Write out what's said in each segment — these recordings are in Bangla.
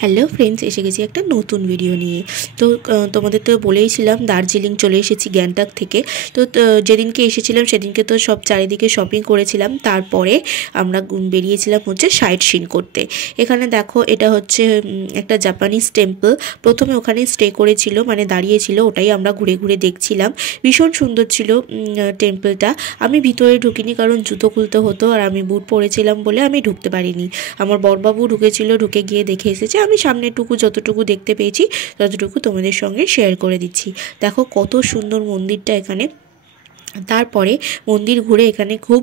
হ্যালো ফ্রেন্ডস, এসে গেছি একটা নতুন ভিডিও নিয়ে। তো তোমাদের তো বলেইছিলাম দার্জিলিং চলে এসেছি গ্যাংটক থেকে। তো যেদিনকে এসেছিলাম সেদিনকে তো সব চারিদিকে শপিং করেছিলাম, তারপরে আমরা বেরিয়েছিলাম হচ্ছে সাইট সিন করতে। এখানে দেখো, এটা হচ্ছে একটা জাপানিজ টেম্পল। প্রথমে ওখানে স্টে করেছিল, মানে দাঁড়িয়েছিল, ওটাই আমরা ঘুরে ঘুরে দেখছিলাম। ভীষণ সুন্দর ছিল টেম্পলটা। আমি ভিতরে ঢুকিনি, কারণ জুতো খুলতে হতো আর আমি বুট পরেছিলাম বলে আমি ঢুকতে পারিনি। আমার বড়বাবু ঢুকেছিল, ঢুকে গিয়ে দেখে এসেছে। আমি সামনেটুকু যতটুকু দেখতে পেয়েছি ততটুকু তোমাদের সঙ্গে শেয়ার করে দিচ্ছি। দেখো কত সুন্দর মন্দিরটা এখানে। তারপরে মন্দির ঘুরে এখানে খুব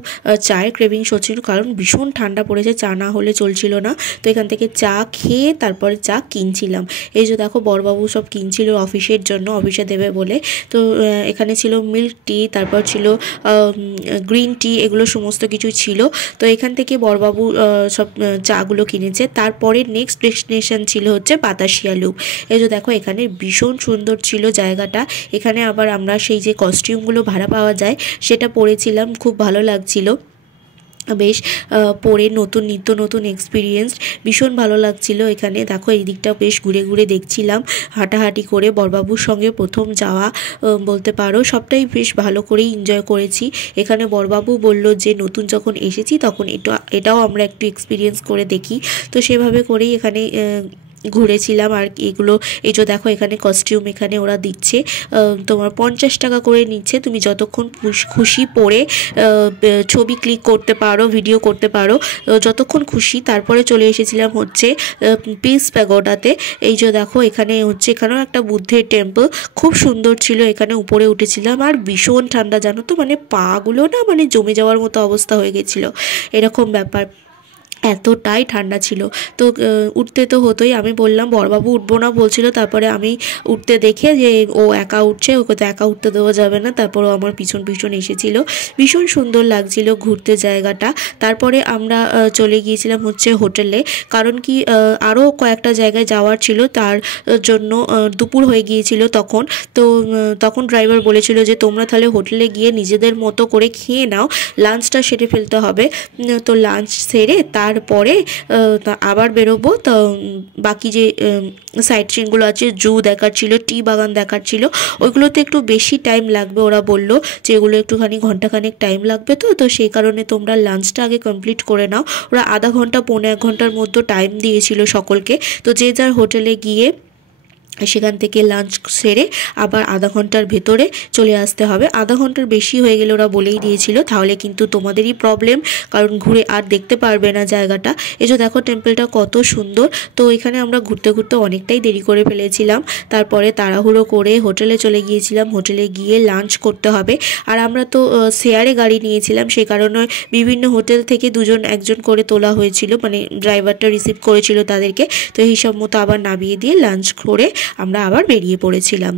চায়ের ক্রেভিংস হচ্ছিল, কারণ ভীষণ ঠান্ডা পড়েছে, চা না হলে চলছিল না। তো এখান থেকে চা খেয়ে তারপরে চা কিনছিলাম। এই যে দেখো, বড়বাবু সব কিনছিল অফিসের জন্য, অফিসে দেবে বলে। তো এখানে ছিল মিল্ক টি, তারপর ছিল গ্রিন টি, এগুলো সমস্ত কিছু ছিল। তো এখান থেকে বড়বাবু সব চাগুলো কিনেছে। তারপরে নেক্সট ডেস্টিনেশন ছিল হচ্ছে বাতাসিয়া লুপ। এই যে দেখো, এখানে ভীষণ সুন্দর ছিল জায়গাটা। এখানে আবার আমরা সেই যে কস্টিউমগুলো ভাড়া পাওয়া যায় সেটা পরেছিলাম, খুব ভালো লাগছিল বেশ। পরে নিত্য নতুন এক্সপিরিয়েন্স, ভীষণ ভালো লাগছিল। এখানে দেখো, এই দিকটা বেশ ঘুরে ঘুরে দেখছিলাম, হাঁটাহাঁটি করে। বড়বাবুর সঙ্গে প্রথম যাওয়া বলতে পারো, সবটাই বেশ ভালো করেই এনজয় করেছি। এখানে বড়বাবু বলল যে নতুন যখন এসেছি তখন এটাও আমরা একটু এক্সপিরিয়েন্স করে দেখি। তো সেভাবে করেই এখানে ঘুরেছিলাম। আর এগুলো, এই যে দেখো, এখানে কস্টিউম এখানে ওরা দিচ্ছে, তোমার 50 টাকা করে নিচ্ছে। তুমি যতক্ষণ খুশি পরে ছবি ক্লিক করতে পারো, ভিডিও করতে পারো, যতক্ষণ খুশি। তারপরে চলে এসেছিলাম হচ্ছে পিস প্যাগোডাতে। এই যে দেখো, এখানে হচ্ছে, এখানেও একটা বুদ্ধের টেম্পল, খুব সুন্দর ছিল। এখানে উপরে উঠেছিলাম, আর ভীষণ ঠান্ডা, জানো তো, মানে পাগুলো না মানে জমে যাওয়ার মতো অবস্থা হয়ে গেছিলো, এরকম ব্যাপার, এতটাই ঠান্ডা ছিল। তো উঠতে তো হতোই। আমি বললাম, বড়বাবু উঠবো না বলছিল, তারপরে আমি উঠতে দেখে যে ও একা উঠছে, ওকে তো একা উঠতে দেওয়া যাবে না, তারপরেও আমার পিছন পিছন এসেছিল। ভীষণ সুন্দর লাগছিল ঘুরতে জায়গাটা। তারপরে আমরা চলে গিয়েছিলাম হচ্ছে হোটেলে, কারণ কি আরও কয়েকটা জায়গায় যাওয়ার ছিল, তার জন্য দুপুর হয়ে গিয়েছিল তখন। তো তখন ড্রাইভার বলেছিল যে তোমরা তাহলে হোটেলে গিয়ে নিজেদের মতো করে খেয়ে নাও, লাঞ্চটা সেরে ফেলতে হবে। তো লাঞ্চ সেরে তারপরে আবার বেরোবো। তো বাকি যে সাইট সিনগুলো আছে, জু দেখার ছিল, টি বাগান দেখার ছিল, ওইগুলোতে একটু বেশি টাইম লাগবে। ওরা বললো যে এগুলো একটুখানি ঘন্টাখানেক টাইম লাগবে। তো সেই কারণে তোমরা লাঞ্চটা আগে কমপ্লিট করে নাও। ওরা আধা ঘন্টা 1.25 ঘন্টার মধ্যে টাইম দিয়েছিল সকলকে। তো যে যার হোটেলে গিয়ে সেখান থেকে লাঞ্চ সেরে আবার আধা ঘন্টার ভেতরে চলে আসতে হবে। আধা ঘন্টার বেশি হয়ে গেলে ওরা বলেই দিয়েছিল, তাহলে কিন্তু তোমাদেরই প্রবলেম, কারণ ঘুরে আর দেখতে পারবে না জায়গাটা। এই যে দেখো, টেম্পলটা কত সুন্দর। তো এখানে আমরা ঘুরতে ঘুরতে অনেকটাই দেরি করে ফেলেছিলাম। তারপরে তাড়াহুড়ো করে হোটেলে চলে গিয়েছিলাম। হোটেলে গিয়ে লাঞ্চ করতে হবে। আর আমরা তো শেয়ারে গাড়ি নিয়েছিলাম, সেই কারণে বিভিন্ন হোটেল থেকে একজন করে তোলা হয়েছিল, মানে ড্রাইভারটা রিসিভ করেছিল তাদেরকে। তো হিসাব মতো আবার নামিয়ে দিয়ে লাঞ্চ করে আমরা আবার বেরিয়ে পড়েছিলাম।